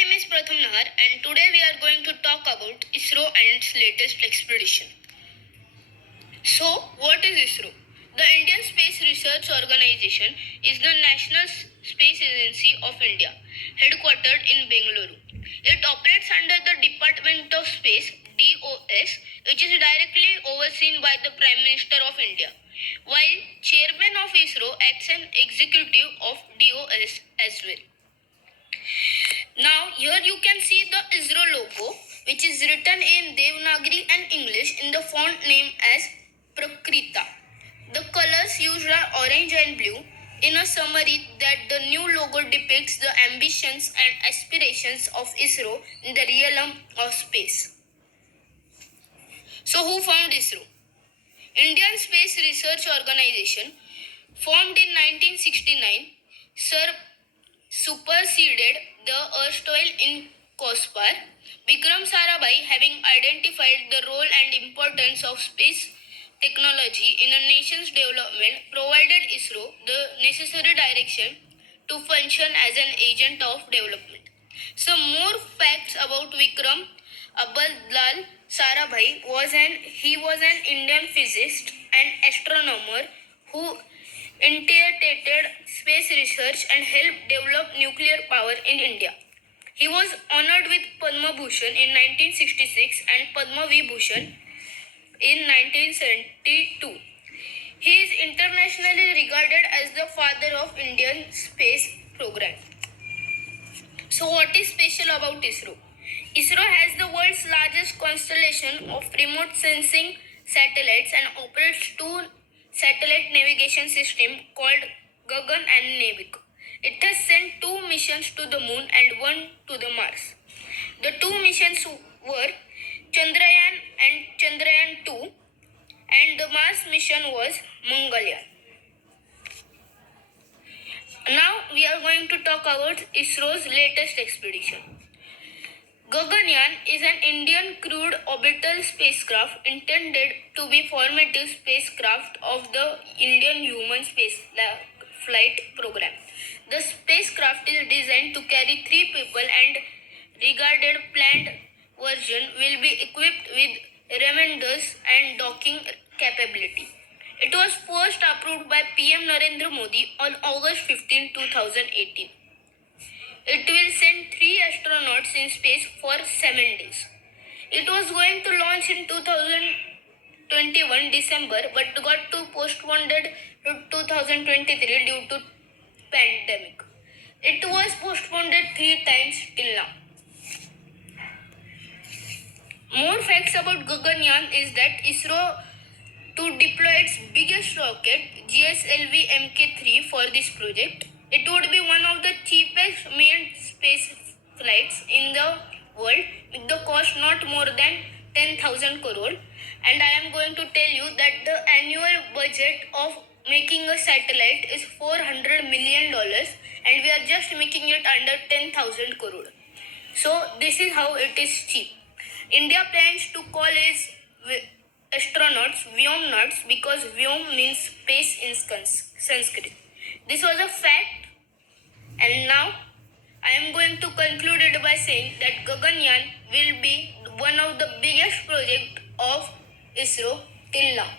name is Pratham Nahar and today we are going to talk about ISRO and its latest expedition. So, what is ISRO? The Indian Space Research Organization is the National Space Agency of India, headquartered in Bengaluru. It operates under the Department of Space (DOS), which is directly overseen by the Prime Minister of India, while Chairman of ISRO acts as executive of DOS as well. Now here you can see the ISRO logo, which is written in Devanagari and English in the font name as Prakrita. The colors used are orange and blue. In a summary, that the new logo depicts the ambitions and aspirations of ISRO in the realm of space. So who found ISRO? Indian Space Research Organization, formed in 1969, superseded the erstwhile INCOSPAR. Vikram Sarabhai, having identified the role and importance of space technology in a nation's development, provided ISRO the necessary direction to function as an agent of development. Some more facts about Vikram Abdullah Sarabhai was an Indian physicist and astronomer who initiated space research and helped develop nuclear power in India. He was honored with Padma Bhushan in 1966 and Padma Vibhushan in 1972. He is internationally regarded as the father of Indian space program. So what is special about ISRO? ISRO has the world's largest constellation of remote sensing satellites and operates two satellite navigation systems called Gagan and Navik. It has sent two missions to the moon and one to the Mars. The two missions were Chandrayaan and Chandrayaan 2, and the Mars mission was Mangalyaan. Now we are going to talk about ISRO's latest expedition. Gaganyaan is an Indian crewed orbital spacecraft intended to be formative spacecraft of the Indian human space flight program. The spacecraft is designed to carry 3 people and regarded planned version will be equipped with reminders and docking capability. It was first approved by PM Narendra Modi on August 15, 2018. It will send 3 astronauts in space for 7 days. It was going to launch in 2021 December but got postponed to 2023 due to pandemic. It was postponed 3 times till now. More facts about Gaganyaan is that ISRO to deploy its biggest rocket, GSLV Mk3, for this project. It would be one of the cheapest manned space flights in the world with the cost not more than 10,000 crore. And I am going to tell you that the annual budget of making a satellite is $400 million and we are just making it under 10,000 crore. So this is how it is cheap. India plans to call its astronauts Vyomnauts because Vyom means space in Sanskrit. This was a fact, and now I am going to conclude it by saying that Gaganyaan will be one of the biggest projects of ISRO till now.